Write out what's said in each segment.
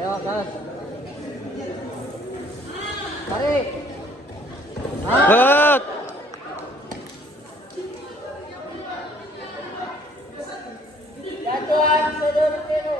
Ayo, gas. Tarik. Hut. Jatuhan sudut biru.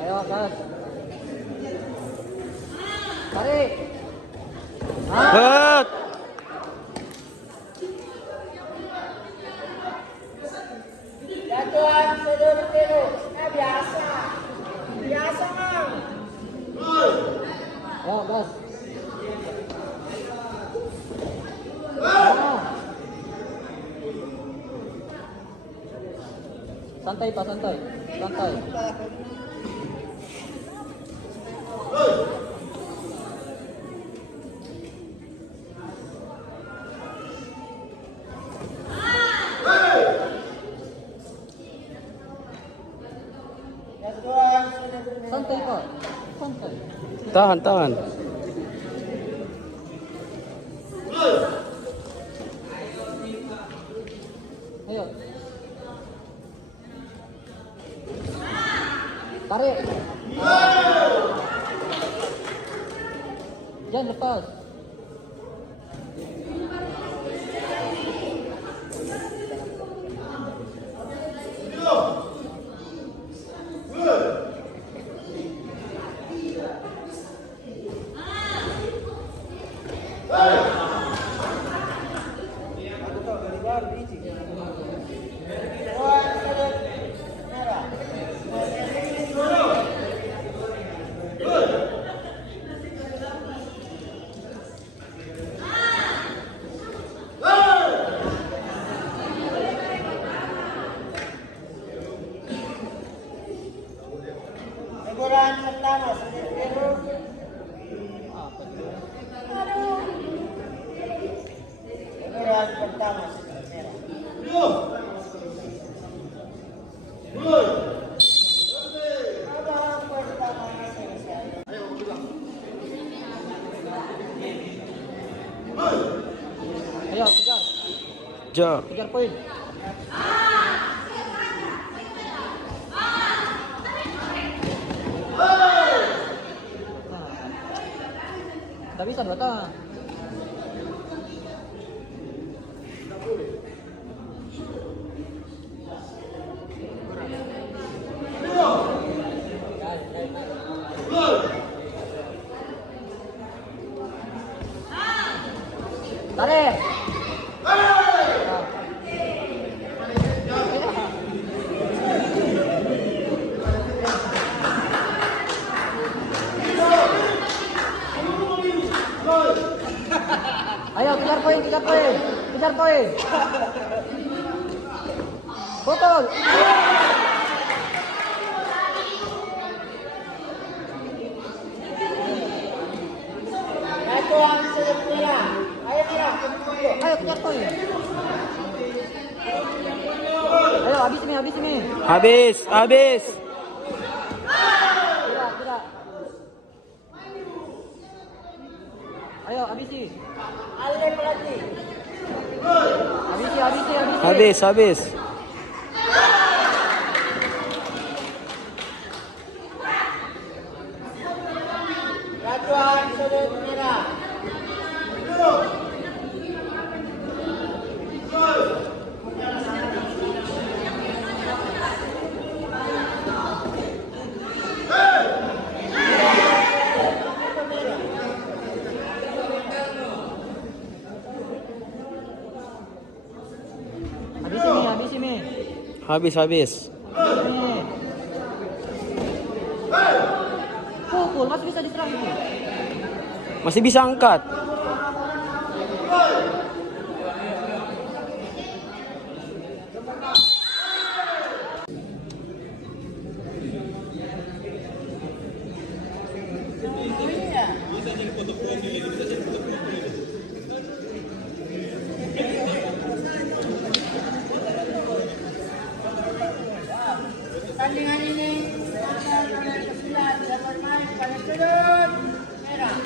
Ayo, gas. Tarik. Hut. Jatuhan sudut biru. Biasa. Biasa, Mang. Ayo, gas. Santai, Pak, santai. Santai. Santai, Pak. Santai. Tahan, tahan. Ayo. Tarik. Jangan lepas. Teguran pertama sudut biru. Teguran pertama sudut merah. Abang pertama selesai. Ayo, kejar. Ja. Kejar poin. Tak bisa dua tangan. Tarik. Ayo, kejar poin, kejar poin, kejar poin. Betul. Jatuhan sudut merah. Ayo merah. Ayo kejar poin. Ayo habis ini, habis ini. Habis, habis. Tidak, tidak. Ayo habisi. Alih lagi. Habisi, habisi, habisi. Habis, habis. Jatuhan sudut merah. Habis ini. Habis, habis. Pukul, masih bisa diserang itu. Masih bisa angkat. Pertandingan ini akan oleh kesembilan yang bermain pada sudut merah.